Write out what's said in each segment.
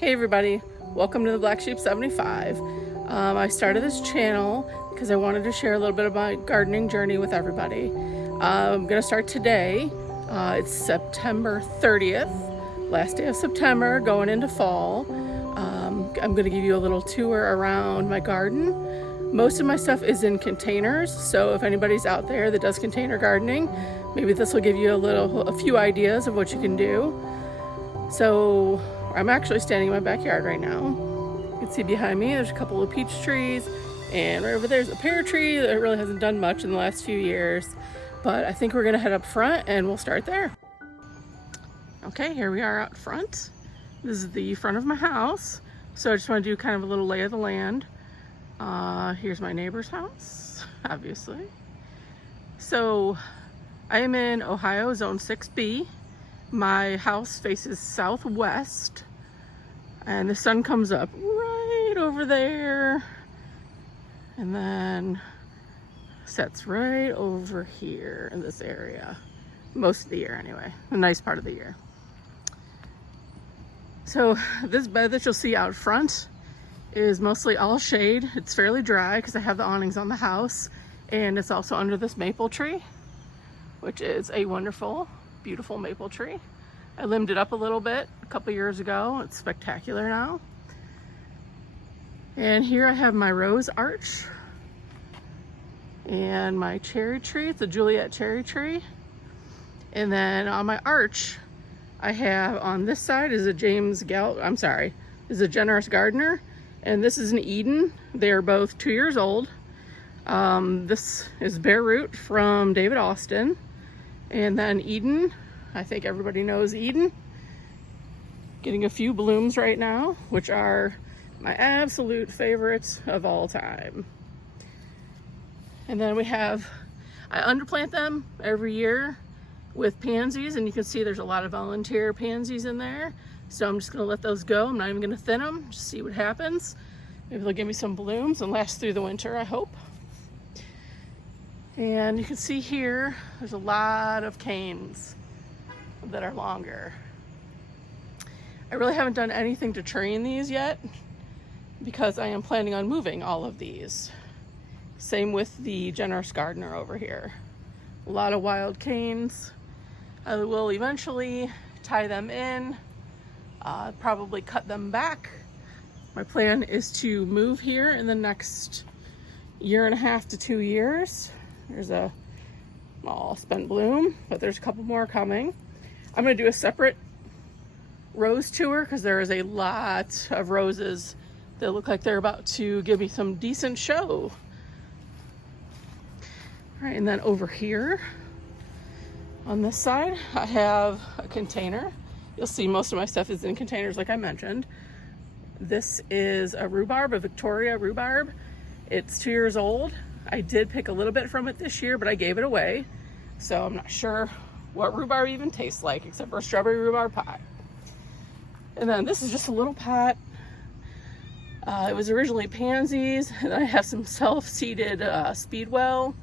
Hey everybody, welcome to the Black Sheep 75. I started this channel because I wanted to share a little bit of my gardening journey with everybody. I'm going to start today. It's September 30th, last day of September, going into fall. I'm going to give you a little tour around my garden. Most of my stuff is in containers, so if anybody's out there that does container gardening, maybe this will give you a few ideas of what you can do. So I'm actually standing in my backyard right now. You can see behind me there's a couple of peach trees, and right over there's a pear tree that really hasn't done much in the last few years, but I think we're gonna head up front and we'll start there. Okay, here we are out front. This is the front of my house, so I just want to do kind of a little lay of the land. Here's my neighbor's house, obviously. So I am in Ohio, Zone 6B. My house faces southwest, and the sun comes up right over there and then sets right over here in this area, most of the year anyway, a nice part of the year. So this bed that you'll see out front is mostly all shade. It's fairly dry because I have the awnings on the house, and it's also under this maple tree, which is a wonderful, beautiful maple tree. I limbed it up a little bit a couple years ago. It's spectacular now. And here I have my rose arch and my cherry tree. It's a Juliet cherry tree. And then on my arch, I have on this side is a Generous Gardener, and this is an Eden. They're both 2 years old. This is Bare Root from David Austin. And then Eden, I think everybody knows Eden. Getting a few blooms right now, which are my absolute favorites of all time. And then I underplant them every year with pansies, and you can see there's a lot of volunteer pansies in there. So I'm just gonna let those go. I'm not even gonna thin them, just see what happens. Maybe they'll give me some blooms and last through the winter, I hope. And you can see here, there's a lot of canes that are longer. I really haven't done anything to train these yet because I am planning on moving all of these. Same with the Generous Gardener over here. A lot of wild canes. I will eventually tie them in, probably cut them back. My plan is to move here in the next 1.5 to 2 years. There's a small spent bloom, but there's a couple more coming. I'm gonna do a separate rose tour because there is a lot of roses that look like they're about to give me some decent show. All right, and then over here on this side, I have a container. You'll see most of my stuff is in containers like I mentioned. This is a rhubarb, a Victoria rhubarb. It's 2 years old. I did pick a little bit from it this year, but I gave it away. So I'm not sure what rhubarb even tastes like, except for a strawberry rhubarb pie. And then this is just a little pot. It was originally pansies, and I have some self-seeded speedwell.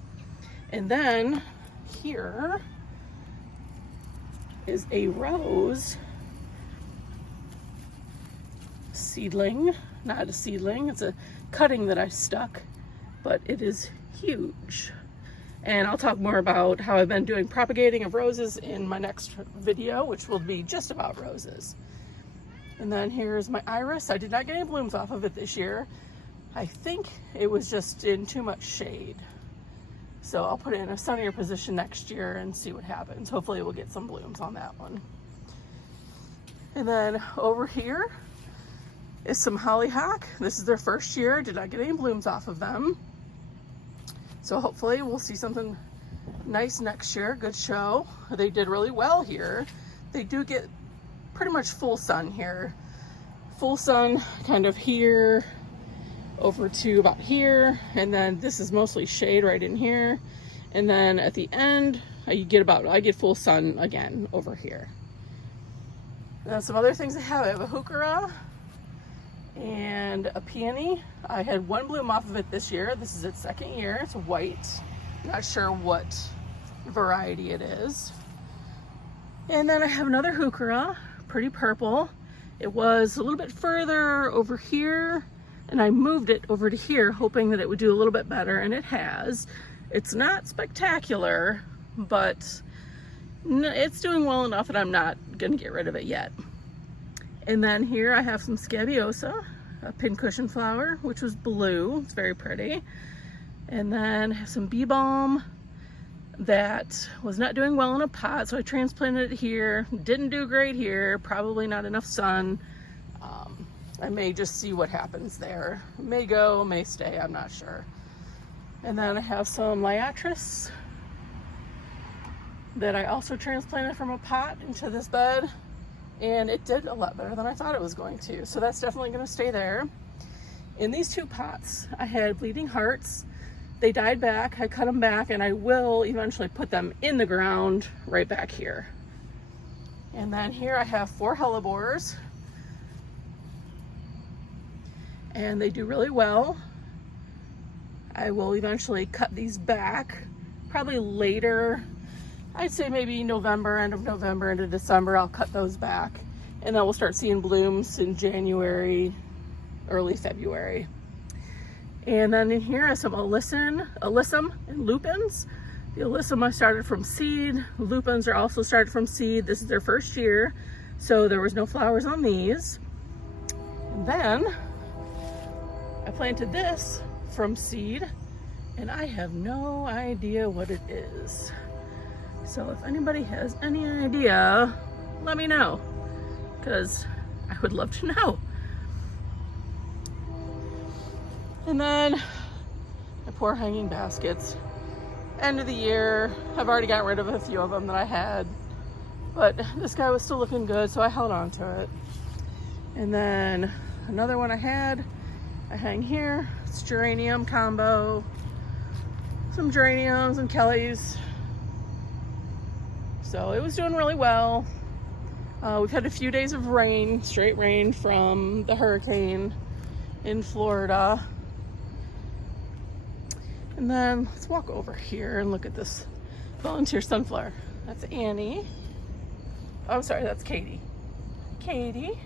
And then here is a rose seedling, not a seedling, it's a cutting that I stuck, but it is huge. And I'll talk more about how I've been doing propagating of roses in my next video, which will be just about roses. And then here's my iris. I did not get any blooms off of it this year. I think it was just in too much shade. So I'll put it in a sunnier position next year and see what happens. Hopefully we'll get some blooms on that one. And then over here is some hollyhock. This is their first year. Did not get any blooms off of them. So hopefully we'll see something nice next year. Good show. They did really well here. They do get pretty much full sun here. Full sun kind of here over to about here, and then this is mostly shade right in here. And then at the end, I get full sun again over here. And then some other things I have a heuchera and a peony. I had one bloom off of it this year. This is its second year. It's white. Not sure what variety it is. And then I have another heuchera, pretty purple, It was a little bit further over here, and I moved it over to here hoping that it would do a little bit better, and it has. It's not spectacular, but it's doing well enough that I'm not gonna get rid of it yet. And then here I have some Scabiosa, a pincushion flower, which was blue. It's very pretty. And then I have some bee balm that was not doing well in a pot, so I transplanted it here. Didn't do great here, probably not enough sun. I may just see what happens there. May go, may stay, I'm not sure. And then I have some Liatris that I also transplanted from a pot into this bed, and it did a lot better than I thought it was going to. So that's definitely gonna stay there. In these two pots, I had bleeding hearts. They died back, I cut them back, and I will eventually put them in the ground right back here. And then here I have 4 hellebores, and they do really well. I will eventually cut these back, probably later. I'd say maybe November, end of November into December, I'll cut those back. And then we'll start seeing blooms in January, early February. And then in here are some alyssum and lupins. The alyssum I started from seed. Lupins are also started from seed. This is their first year, so there was no flowers on these. And then I planted this from seed, and I have no idea what it is. So if anybody has any idea, let me know, because I would love to know. And then my poor hanging baskets. End of the year, I've already got rid of a few of them that I had, but this guy was still looking good, so I held on to it. And then another one I hang here. It's geranium combo, some geraniums and Kellys. So it was doing really well. We've had a few days of rain, straight rain from the hurricane in Florida. And then let's walk over here and look at this volunteer sunflower. That's Annie. Oh, I'm sorry, that's Katie. Katie.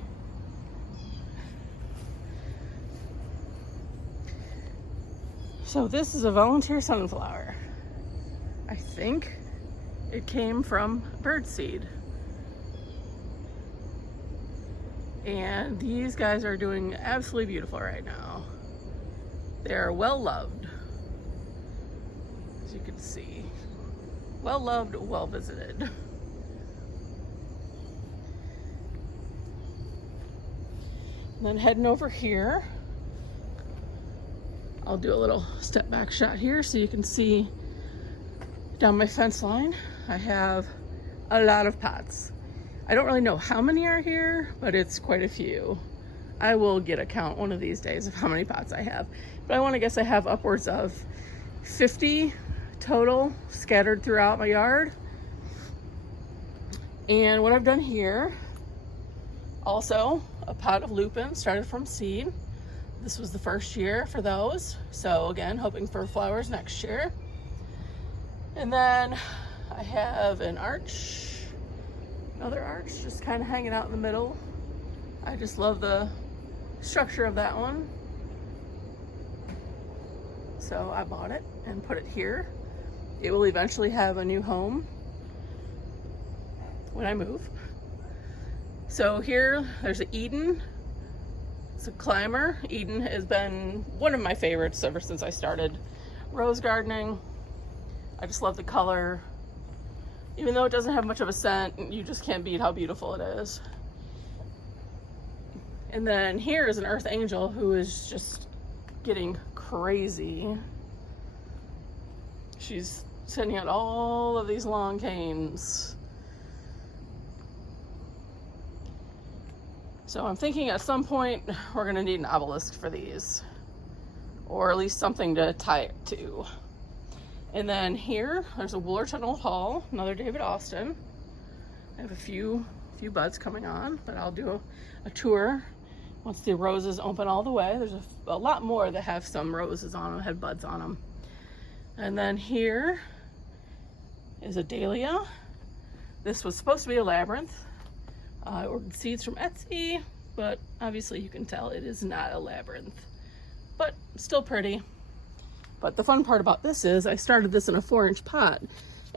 So this is a volunteer sunflower. I think it came from birdseed. And these guys are doing absolutely beautiful right now. They're well loved, as you can see. Well loved, well visited. And then heading over here, I'll do a little step back shot here so you can see down my fence line. I have a lot of pots. I don't really know how many are here, but it's quite a few. I will get a count one of these days of how many pots I have. But I want to guess I have upwards of 50 total scattered throughout my yard. And what I've done here, also a pot of lupins started from seed. This was the first year for those. So again, hoping for flowers next year. And then I have an arch, another arch, just kind of hanging out in the middle. I just love the structure of that one. So I bought it and put it here. It will eventually have a new home when I move. So here, there's an Eden. It's a climber. Eden has been one of my favorites ever since I started rose gardening. I just love the color. Even though it doesn't have much of a scent, you just can't beat how beautiful it is. And then here is an earth angel who is just getting crazy. She's sending out all of these long canes. So I'm thinking at some point we're gonna need an obelisk for these, or at least something to tie it to. And then here, there's a Woolerton Old Hall, another David Austin. I have a few buds coming on, but I'll do a tour once the roses open all the way. There's a lot more that have some roses on them, have buds on them. And then here is a dahlia. This was supposed to be a labyrinth. I ordered seeds from Etsy. but obviously you can tell it is not a labyrinth, but still pretty. But the fun part about this is I started this in a 4-inch pot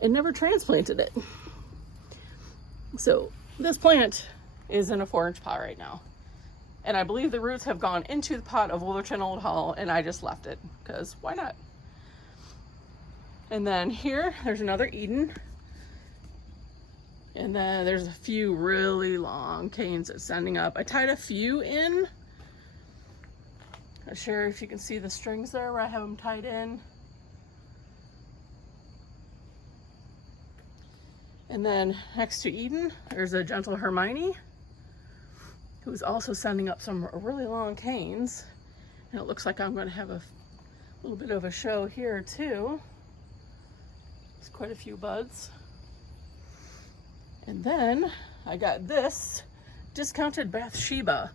and never transplanted it. So this plant is in a 4-inch pot right now. And I believe the roots have gone into the pot of Wullerton Old Hull, and I just left it because why not? And then here, there's another Eden. And then there's a few really long canes that's sending up. I tied a few in. Not sure if you can see the strings there where I have them tied in. And then next to Eden, there's a gentle Hermione, who's also sending up some really long canes. And it looks like I'm going to have a little bit of a show here too. There's quite a few buds. And then I got this discounted Bathsheba.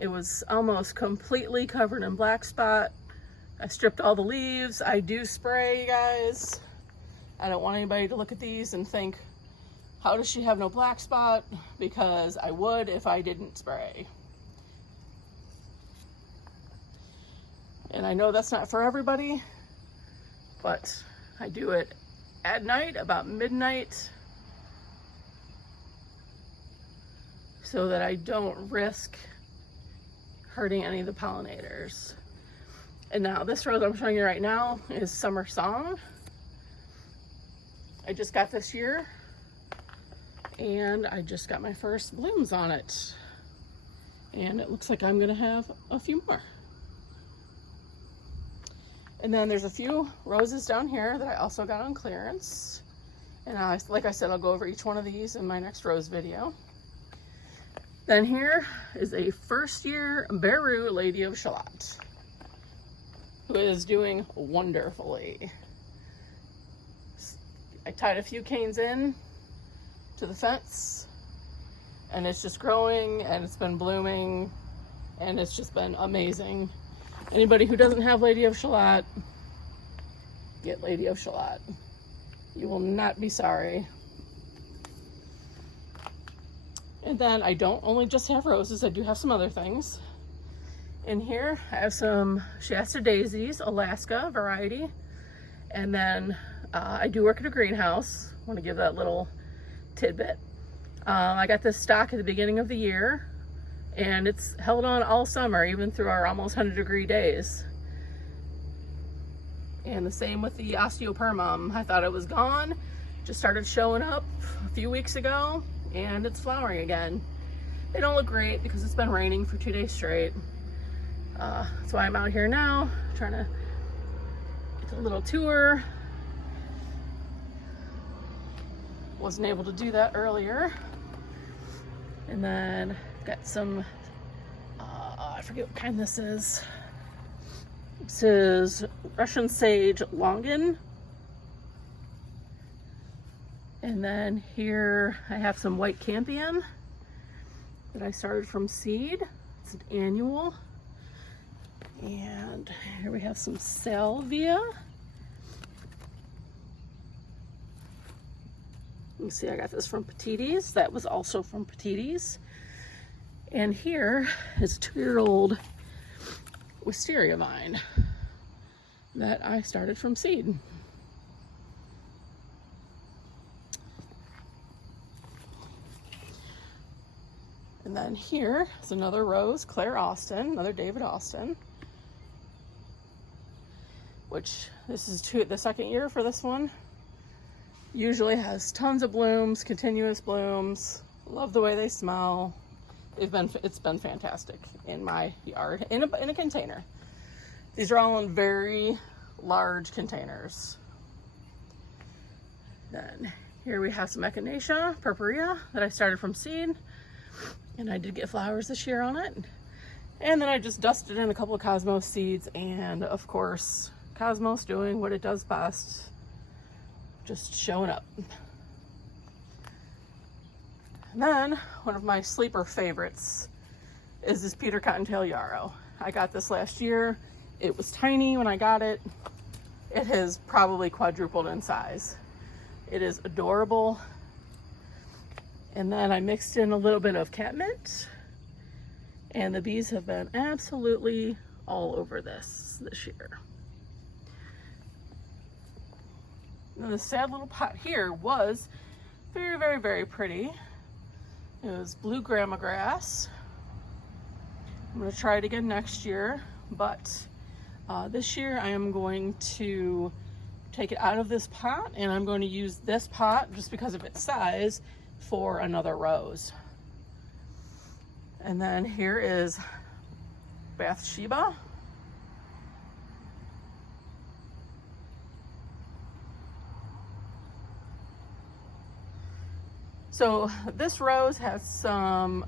It was almost completely covered in black spot. I stripped all the leaves. I do spray, you guys. I don't want anybody to look at these and think, how does she have no black spot? Because I would if I didn't spray. And I know that's not for everybody, but I do it at night, about midnight, so that I don't risk hurting any of the pollinators. And now this rose I'm showing you right now is Summer Song. I just got this year, and I just got my first blooms on it. And it looks like I'm gonna have a few more. And then there's a few roses down here that I also got on clearance. And like I said, I'll go over each one of these in my next rose video. Then here is a first-year Beru Lady of Shalott, who is doing wonderfully. I tied a few canes in to the fence, and it's just growing, and it's been blooming, and it's just been amazing. Anybody who doesn't have Lady of Shalott, get Lady of Shalott. You will not be sorry. And then I don't only just have roses, I do have some other things. In here, I have some Shasta Daisies, Alaska variety. And then I do work at a greenhouse. I want to give that little tidbit. I got this stock at the beginning of the year, and it's held on all summer, even through our almost 100-degree days. And the same with the Osteopermum. I thought it was gone, just started showing up a few weeks ago, and it's flowering again. They don't look great because it's been raining for 2 days straight. That's why I'm out here now, trying to get a little tour. Wasn't able to do that earlier. And then got some, I forget what kind this is. This is Russian Sage Longan. And then here I have some white campion that I started from seed. It's an annual. And here we have some salvia. You can see I got this from Petites. That was also from Petites. And here is a 2-year-old wisteria vine that I started from seed. And then here is another rose, Claire Austin, another David Austin, which this is the second year for this one. Usually has tons of blooms, continuous blooms. Love the way they smell. It's been fantastic in my yard, in a container. These are all in very large containers. Then here we have some Echinacea purpurea that I started from seed. And I did get flowers this year on it. And then I just dusted in a couple of Cosmos seeds, and of course, Cosmos doing what it does best, just showing up. And then one of my sleeper favorites is this Peter Cottontail Yarrow. I got this last year. It was tiny when I got it. It has probably quadrupled in size. It is adorable. And then I mixed in a little bit of catmint And the bees have been absolutely all over this year. Now, this sad little pot here was very, very, very pretty. It was blue grama grass. I'm going to try it again next year, but this year I am going to take it out of this pot, and I'm going to use this pot, just because of its size, for another rose. And then here is Bathsheba. So this rose has some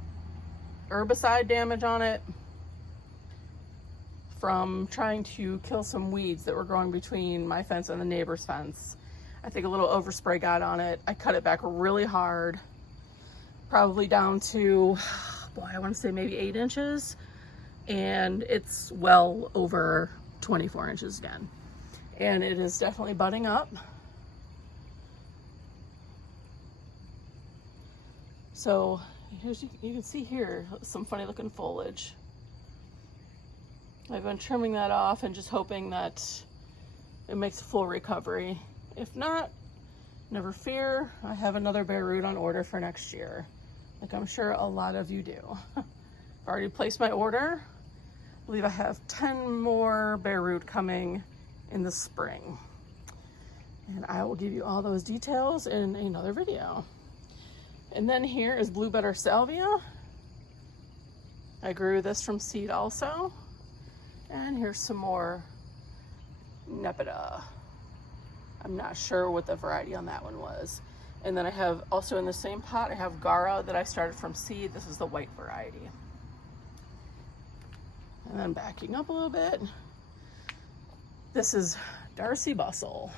herbicide damage on it from trying to kill some weeds that were growing between my fence and the neighbor's fence. I think a little overspray got on it. I cut it back really hard, probably down to, boy, I want to say maybe 8 inches, and it's well over 24 inches again. And it is definitely budding up. So here's, you can see here some funny looking foliage. I've been trimming that off and just hoping that it makes a full recovery. If not, never fear, I have another bare root on order for next year, like I'm sure a lot of you do. I've already placed my order. I believe I have 10 more bare root coming in the spring. And I will give you all those details in another video. And then here is Blue Better Salvia. I grew this from seed also. And here's some more Nepeta. I'm not sure what the variety on that one was. And then I have also in the same pot, I have Gara that I started from seed. This is the white variety. And then backing up a little bit, this is Darcy Bustle,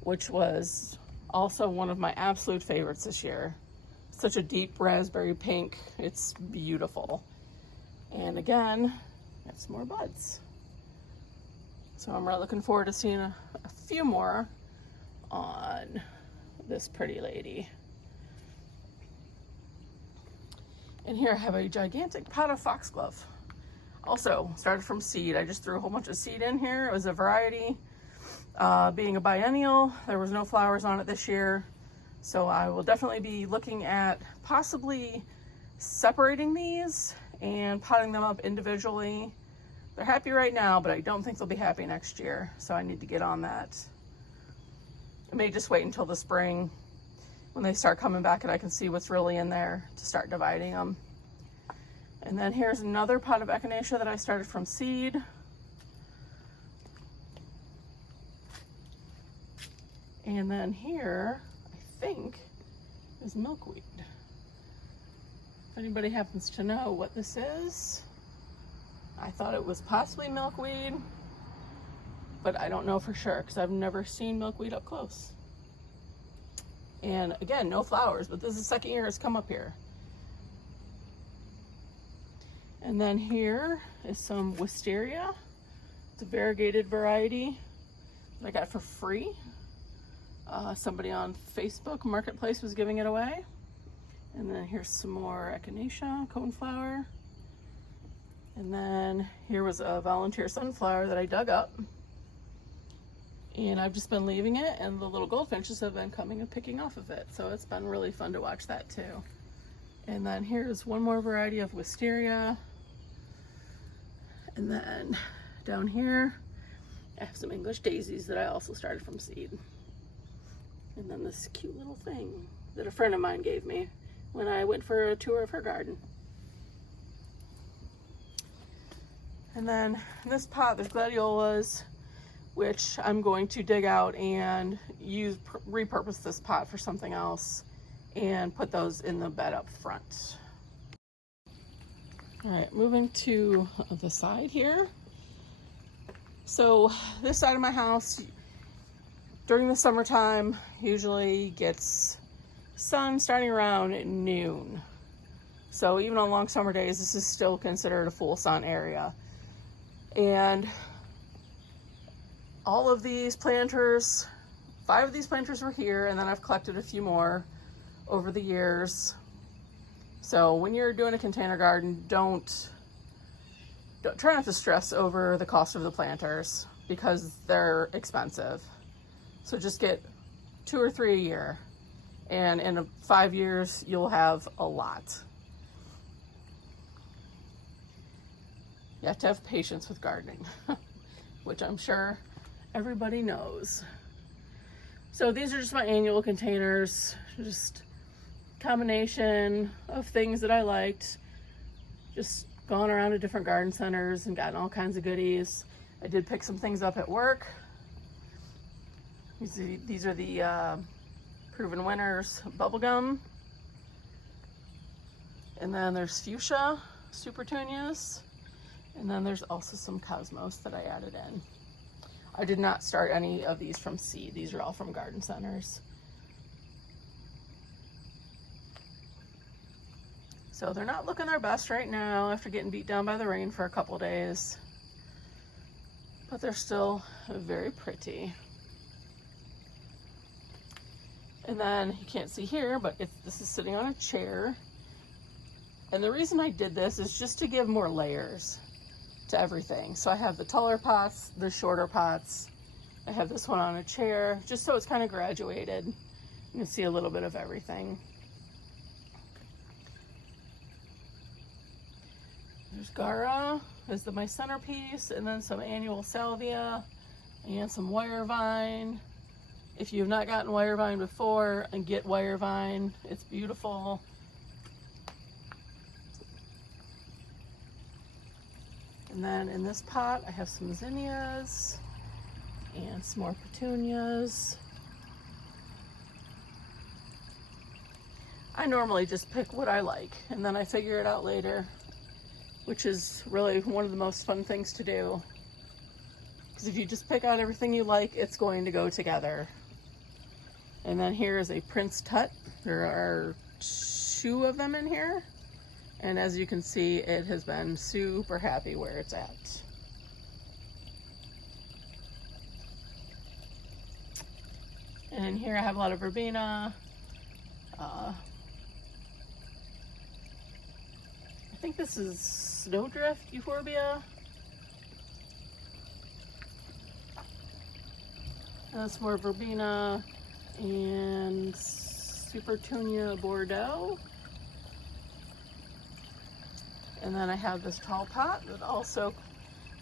which was also one of my absolute favorites this year. Such a deep raspberry pink. It's beautiful. And again, got some more buds. So I'm really looking forward to seeing a few more on this pretty lady. And here I have a gigantic pot of foxglove. Also started from seed. I just threw a whole bunch of seed in here. It was a variety. Being a biennial, there was no flowers on it this year. So I will definitely be looking at possibly separating these and potting them up individually. They're happy right now, but I don't think they'll be happy next year. So I need to get on that. I may just wait until the spring when they start coming back and I can see what's really in there to start dividing them. And then here's another pot of echinacea that I started from seed. And then here, I think, is milkweed. If anybody happens to know what this is, I thought it was possibly milkweed, but I don't know for sure because I've never seen milkweed up close. And again, no flowers, but this is the second year it's come up here. And then here is some wisteria. It's a variegated variety that I got for free. Somebody on Facebook Marketplace was giving it away. And then here's some more echinacea, coneflower. And then here was a volunteer sunflower that I dug up. And I've just been leaving it, and the little goldfinches have been coming and picking off of it. So it's been really fun to watch that too. And then here's one more variety of wisteria. And then down here, I have some English daisies that I also started from seed. And then this cute little thing that a friend of mine gave me when I went for a tour of her garden. And then in this pot, there's gladiolas, which I'm going to dig out and repurpose this pot for something else and put those in the bed up front. All right, moving to the side here. So this side of my house, during the summertime, usually gets sun starting around noon. So even on long summer days, this is still considered a full sun area. And all of these planters, 5 of these planters were here, and then I've collected a few more over the years. So when you're doing a container garden, don't try not to stress over the cost of the planters because they're expensive. So just get 2 or 3 a year, and in 5 years you'll have a lot. You have to have patience with gardening, which I'm sure everybody knows. So these are just my annual containers, just combination of things that I liked. Just gone around to different garden centers and gotten all kinds of goodies. I did pick some things up at work. These are the Proven Winners bubblegum. And then there's fuchsia supertunias. And then there's also some cosmos that I added in. I did not start any of these from seed. These are all from garden centers. So they're not looking their best right now after getting beat down by the rain for a couple days. But they're still very pretty. And then you can't see here, but this is sitting on a chair. And the reason I did this is just to give more layers to everything. So I have the taller pots, the shorter pots. I have this one on a chair, just so it's kind of graduated. You can see a little bit of everything. There's Gaura as my centerpiece, and then some annual salvia and some wire vine. If you've not gotten wire vine before, and get wire vine, it's beautiful. And then in this pot, I have some zinnias and some more petunias. I normally just pick what I like, and then I figure it out later, which is really one of the most fun things to do. Because if you just pick out everything you like, it's going to go together. And then here is a Prince Tut. There are 2 of them in here. And as you can see, it has been super happy where it's at. And in here I have a lot of verbena. I think this is Snowdrift Euphorbia. And that's more verbena and Supertunia Bordeaux. And then I have this tall pot that also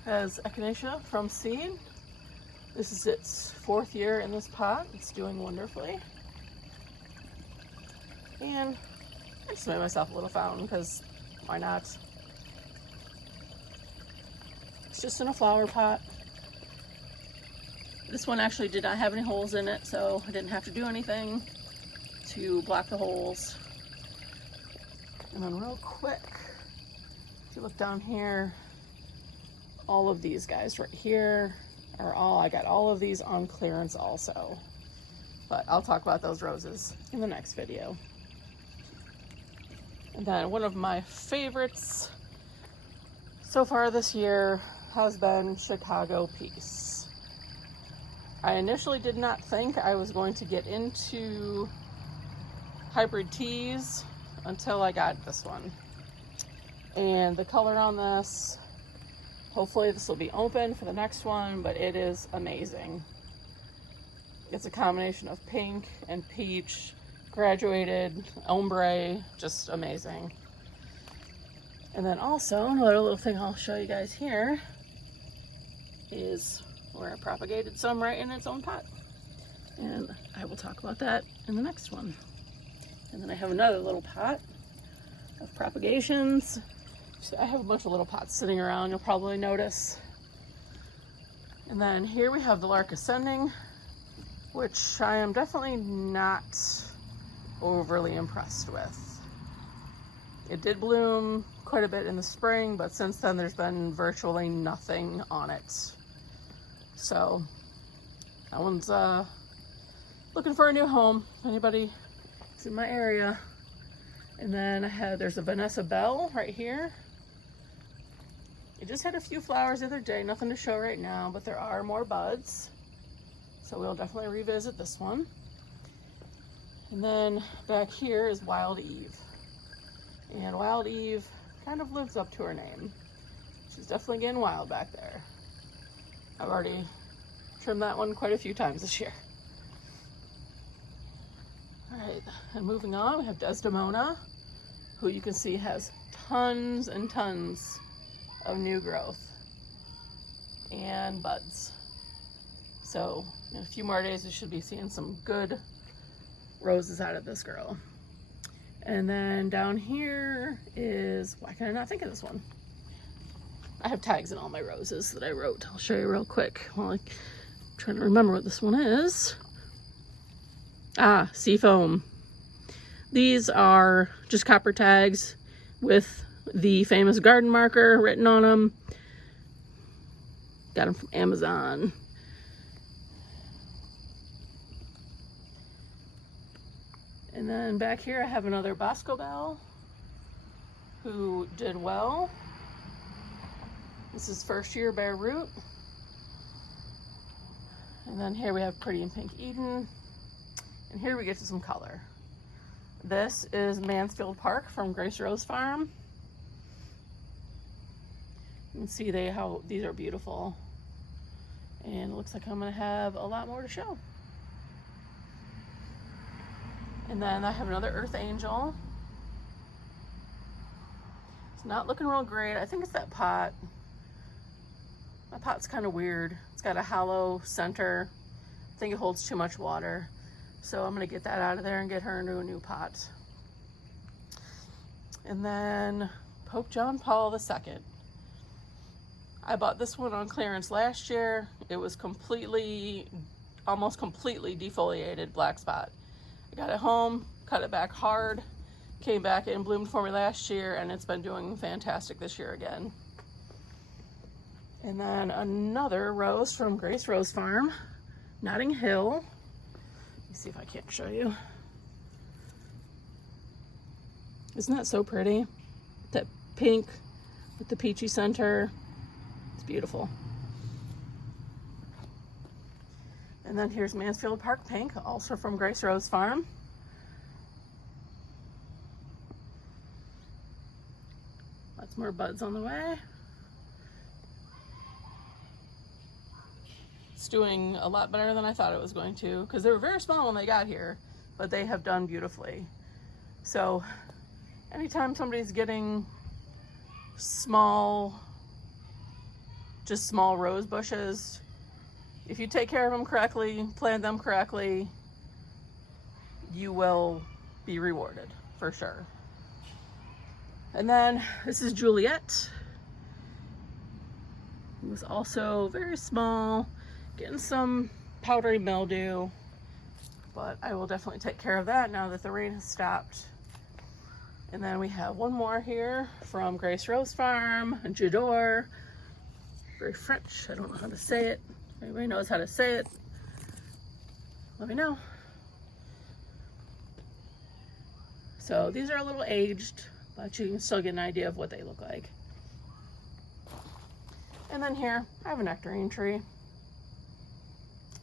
has Echinacea from seed. This is its 4th year in this pot. It's doing wonderfully. And I just made myself a little fountain because why not? It's just in a flower pot. This one actually did not have any holes in it, so I didn't have to do anything to block the holes. And then real quick, if you look down here, all of these guys right here are I got all of these on clearance also. But I'll talk about those roses in the next video. And then one of my favorites so far this year has been Chicago Peace. I initially did not think I was going to get into hybrid teas until I got this one. And the color on this, hopefully this will be open for the next one, but it is amazing. It's a combination of pink and peach, graduated, ombre, just amazing. And then also, another little thing I'll show you guys here is where I propagated some right in its own pot. And I will talk about that in the next one. And then I have another little pot of propagations. So I have a bunch of little pots sitting around, you'll probably notice. And then here we have the Lark Ascending, which I am definitely not overly impressed with. It did bloom quite a bit in the spring, but since then there's been virtually nothing on it. So that one's looking for a new home. Anybody is in my area. And then there's a Vanessa Bell right here. It just had a few flowers the other day, nothing to show right now, but there are more buds. So we'll definitely revisit this one. And then back here is Wild Eve. And Wild Eve kind of lives up to her name. She's definitely getting wild back there. I've already trimmed that one quite a few times this year. All right, and moving on, we have Desdemona, who you can see has tons and tons of new growth and buds. So in a few more days, we should be seeing some good roses out of this girl. And then down here is, why can I not think of this one? I have tags in all my roses that I wrote. I'll show you real quick while I'm trying to remember what this one is. Ah, Seafoam. These are just copper tags with the famous garden marker written on them. Got them from Amazon. And then back here I have another Boscobel who did well. This is first year bare root. And then here we have Pretty in Pink Eden. And here we get to some color. This is Mansfield Park from Grace Rose Farm. You can see how these are beautiful. And it looks like I'm gonna have a lot more to show. And then I have another Earth Angel. It's not looking real great. I think it's that pot. My pot's kind of weird. It's got a hollow center. I think it holds too much water. So I'm gonna get that out of there and get her into a new pot. And then Pope John Paul II. I bought this one on clearance last year. It was almost completely defoliated black spot. I got it home, cut it back hard, came back and bloomed for me last year, and it's been doing fantastic this year again. And then another rose from Grace Rose Farm, Notting Hill. Let me see if I can't show you. Isn't that so pretty? That pink with the peachy center. It's beautiful. And then here's Mansfield Park Pink, also from Grace Rose Farm. Lots more buds on the way. It's doing a lot better than I thought it was going to, because they were very small when they got here, but they have done beautifully. So anytime somebody's getting just small rose bushes, if you take care of them correctly, plant them correctly, you will be rewarded for sure. And then this is Juliet. It was also very small, getting some powdery mildew, but I will definitely take care of that now that the rain has stopped. And then we have one more here from Grace Rose Farm, J'adore. Very French, I don't know how to say it. If anybody knows how to say it, let me know. So these are a little aged, but you can still get an idea of what they look like. And then here, I have a nectarine tree.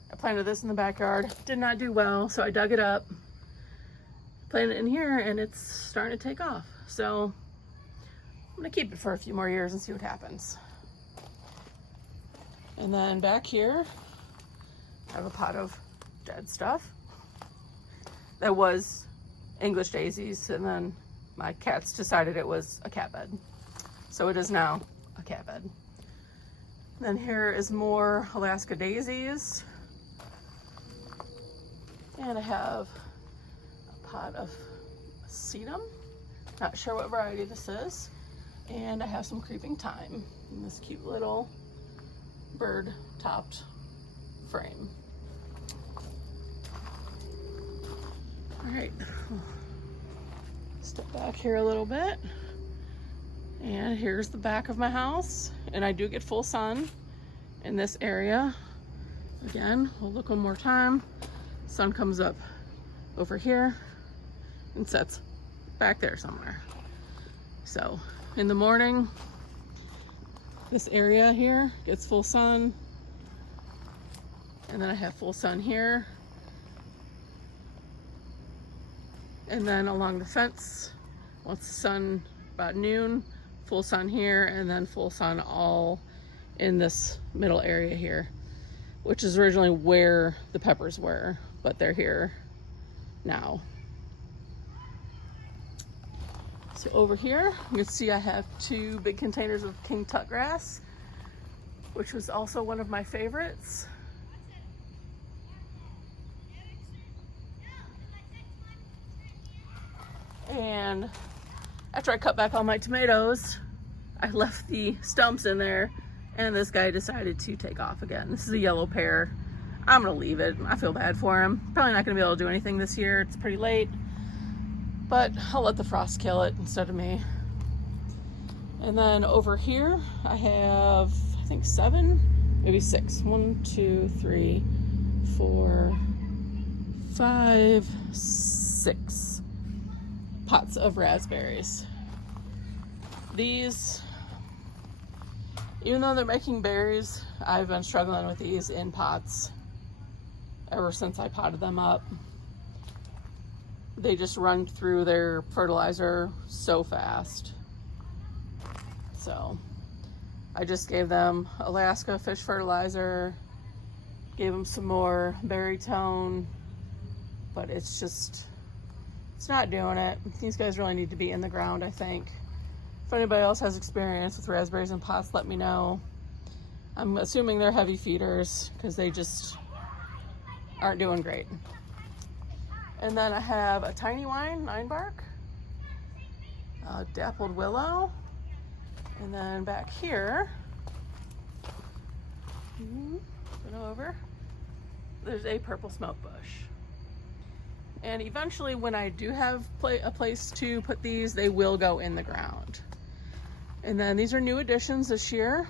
I planted this in the backyard, did not do well, so I dug it up, planted it in here, and it's starting to take off. So I'm gonna keep it for a few more years and see what happens. And then back here, I have a pot of dead stuff. That was English daisies, and then my cats decided it was a cat bed. So it is now a cat bed. Then here is more Alaska daisies. And I have a pot of sedum. Not sure what variety this is. And I have some creeping thyme in this cute little bird topped frame. All right, step back here a little bit. And here's the back of my house. And I do get full sun in this area. Again, we'll look one more time. Sun comes up over here and sets back there somewhere. So in the morning, this area here gets full sun, and then I have full sun here, and then along the fence Once the sun, about noon, full sun here, and then full sun all in this middle area here, which is originally where the peppers were, but they're here now. So over here, you can see I have 2 big containers of king tut grass, which was also one of my favorites. And after I cut back all my tomatoes, I left the stumps in there, and this guy decided to take off again. This is a yellow pear. I'm gonna leave it. I feel bad for him. Probably not gonna be able to do anything this year. It's pretty late, but I'll let the frost kill it instead of me. And then over here, I have, I think 7, maybe 6. 1, 2, 3, 4, 5, 6 pots of raspberries. These, even though they're making berries, I've been struggling with these in pots ever since I potted them up. They just run through their fertilizer so fast. So I just gave them Alaska fish fertilizer, gave them some more berry tone, but it's not doing it. These guys really need to be in the ground, I think. If anybody else has experience with raspberries in pots, let me know. I'm assuming they're heavy feeders because they just aren't doing great. And then I have a tiny wine, 9 bark, dappled willow, and then back here, there's a purple smoke bush. And eventually, when I do have a place to put these, they will go in the ground. And then these are new additions this year.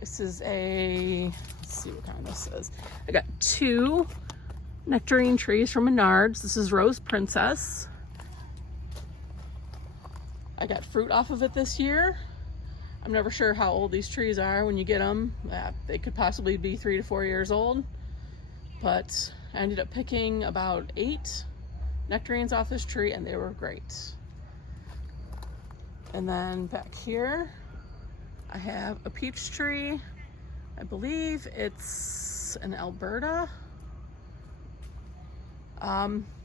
This is let's see what kind this is. I got 2 nectarine trees from Menards. This is Rose Princess. I got fruit off of it this year. I'm never sure how old these trees are when you get them. They could possibly be 3 to 4 years old, but I ended up picking about 8 nectarines off this tree, and they were great. And then back here, I have a peach tree. I believe it's in Alberta.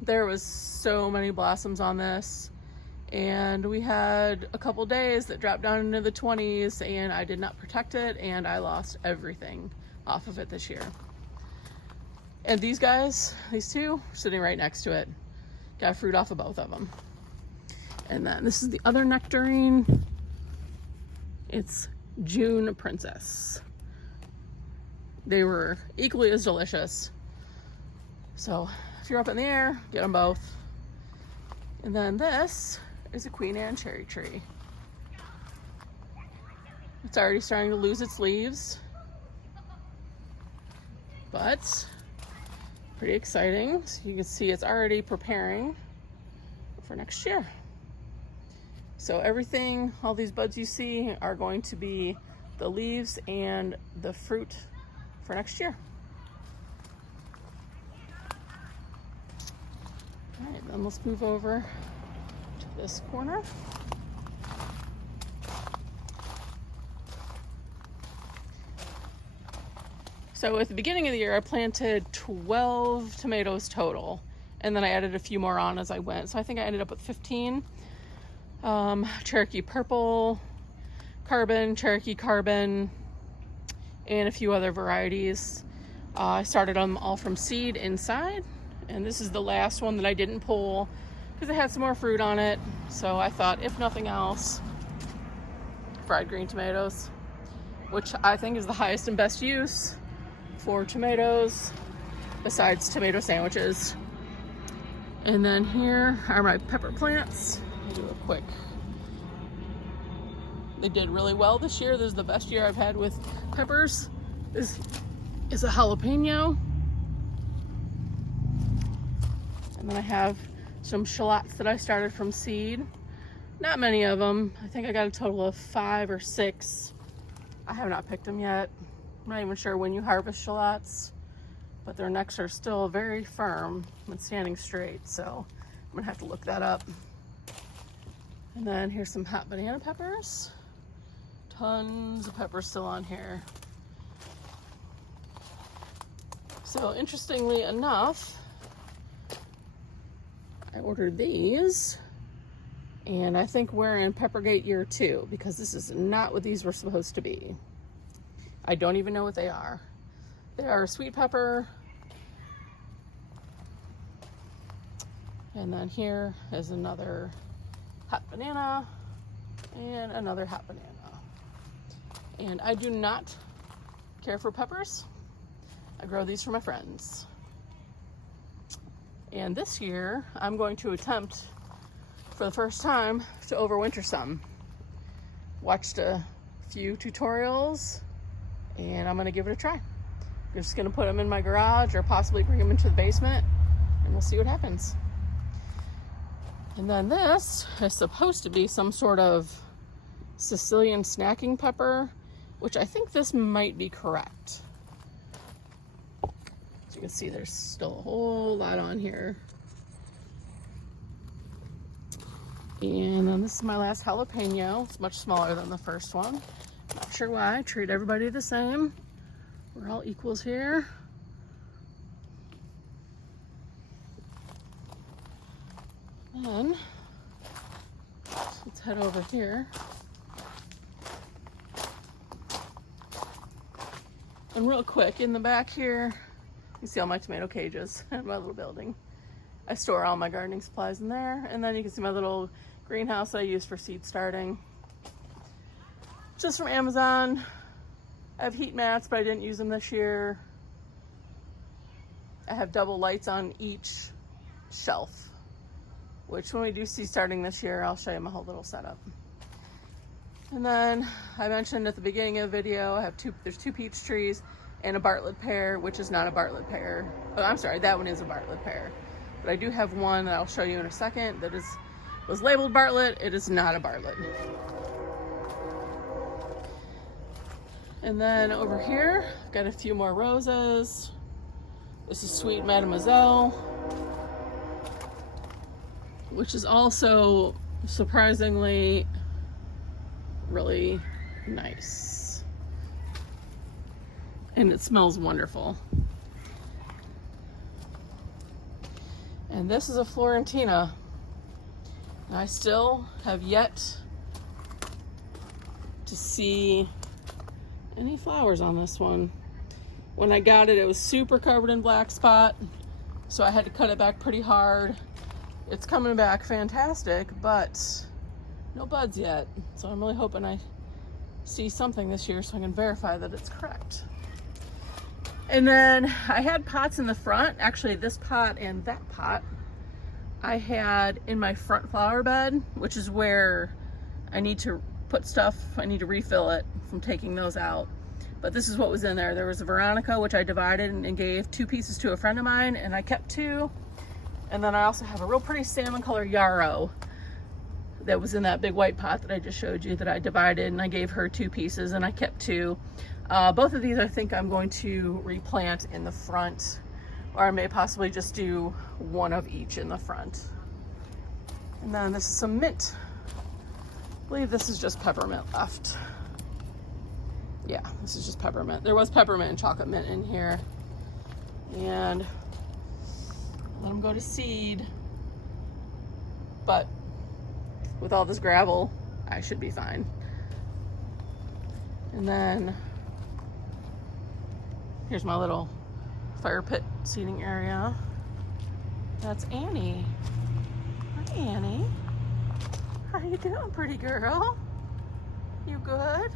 There was so many blossoms on this, and we had a couple days that dropped down into the 20s, and I did not protect it, and I lost everything off of it this year. And these guys, these 2, sitting right next to it. Got fruit off of both of them. And then this is the other nectarine. It's June Princess. They were equally as delicious. So if you're up in the air, get them both. And then this is a Queen Anne cherry tree. It's already starting to lose its leaves, but pretty exciting. So you can see it's already preparing for next year. So everything, all these buds you see are going to be the leaves and the fruit for next year. All right, then let's move over to this corner. So at the beginning of the year, I planted 12 tomatoes total, and then I added a few more on as I went. So I think I ended up with 15. Cherokee Purple, Carbon, Cherokee Carbon, and a few other varieties. I started them all from seed inside, and this is the last one that I didn't pull because it had some more fruit on it. So I thought, if nothing else, fried green tomatoes, which I think is the highest and best use for tomatoes besides tomato sandwiches. And then here are my pepper plants. I'll do a quick. They did really well this year. This is the best year I've had with peppers. This is a jalapeno. And then I have some shallots that I started from seed. Not many of them. I think I got a total of 5 or 6. I have not picked them yet. I'm not even sure when you harvest shallots, but their necks are still very firm and standing straight, so I'm gonna have to look that up. And then here's some hot banana peppers. Tons of peppers still on here. So interestingly enough, I ordered these, and I think we're in Peppergate year 2 because this is not what these were supposed to be. I don't even know what they are. They are sweet pepper. And then here is another hot banana and another hot banana. And I do not care for peppers. I grow these for my friends. And this year, I'm going to attempt, for the first time, to overwinter some. Watched a few tutorials, and I'm gonna give it a try. I'm just gonna put them in my garage or possibly bring them into the basement, and we'll see what happens. And then this is supposed to be some sort of Sicilian snacking pepper, which I think this might be correct. As you can see, there's still a whole lot on here. And then this is my last jalapeno. It's much smaller than the first one. Not sure why. I treat everybody the same. We're all equals here. Then let's head over here. And real quick, in the back here, you see all my tomato cages in my little building. I store all my gardening supplies in there. And then you can see my little greenhouse I use for seed starting. Just from Amazon. I have heat mats, but I didn't use them this year. I have double lights on each shelf, which when we do seed starting this year, I'll show you my whole little setup. And then I mentioned at the beginning of the video, I have there's two peach trees and a Bartlett pear, which is not a Bartlett pear. Oh, I'm sorry, that one is a Bartlett pear. But I do have one that I'll show you in a second that was labeled Bartlett. It is not a Bartlett. And then over here, I've got a few more roses. This is Sweet Mademoiselle, which is also surprisingly really nice. And it smells wonderful. And this is a Florentina. And I still have yet to see any flowers on this one. When I got it, it was super covered in black spot, so I had to cut it back pretty hard. It's coming back fantastic, but no buds yet. So I'm really hoping I see something this year so I can verify that it's correct. And then I had pots in the front, actually this pot and that pot I had in my front flower bed, which is where I need to put stuff, I need to refill it from taking those out. But this is what was in there. There was a Veronica, which I divided and gave 2 pieces to a friend of mine, and I kept 2. And then I also have a real pretty salmon color yarrow that was in that big white pot that I just showed you that I divided, and I gave her 2 pieces and I kept 2. Both of these I think I'm going to replant in the front, or I may possibly just do one of each in the front. And then this is some mint. I believe this is just peppermint left. Yeah, this is just peppermint. There was peppermint and chocolate mint in here. And let them go to seed. But with all this gravel, I should be fine. And then here's my little fire pit seating area. That's Annie. Hi, Annie. How you doing, pretty girl? You good?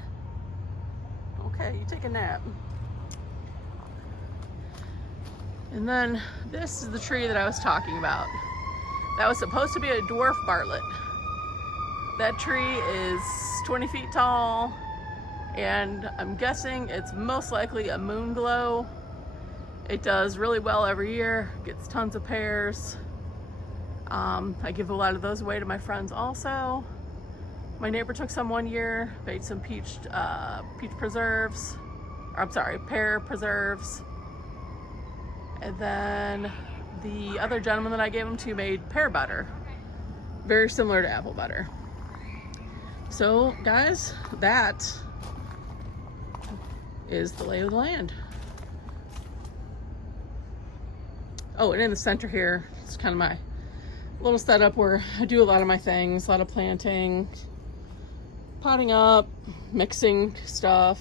Okay, you take a nap. And then this is the tree that I was talking about. That was supposed to be a dwarf Bartlett. That tree is 20 feet tall, and I'm guessing it's most likely a moon glow. It does really well every year, gets tons of pears. I give a lot of those away to my friends also. My neighbor took some one year, made some peach preserves, or I'm sorry, pear preserves. And then the other gentleman that I gave them to made pear butter, very similar to apple butter. So guys, that is the lay of the land. Oh, and in the center here, it's kind of my little setup where I do a lot of my things, a lot of planting, potting up, mixing stuff.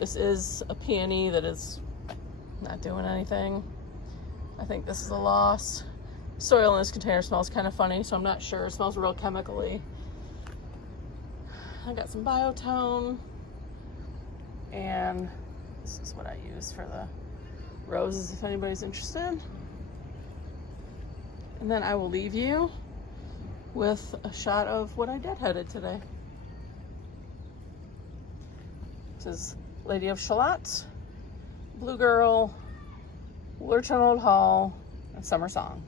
This is a peony that is not doing anything. I think this is a loss. Soil in this container smells kind of funny, so I'm not sure. It smells real chemically. I got some Biotone, and this is what I use for the roses if anybody's interested. And then I will leave you with a shot of what I deadheaded today. This is Lady of Shallots, Blue Girl, Lurch on Old Hall, and Summer Song.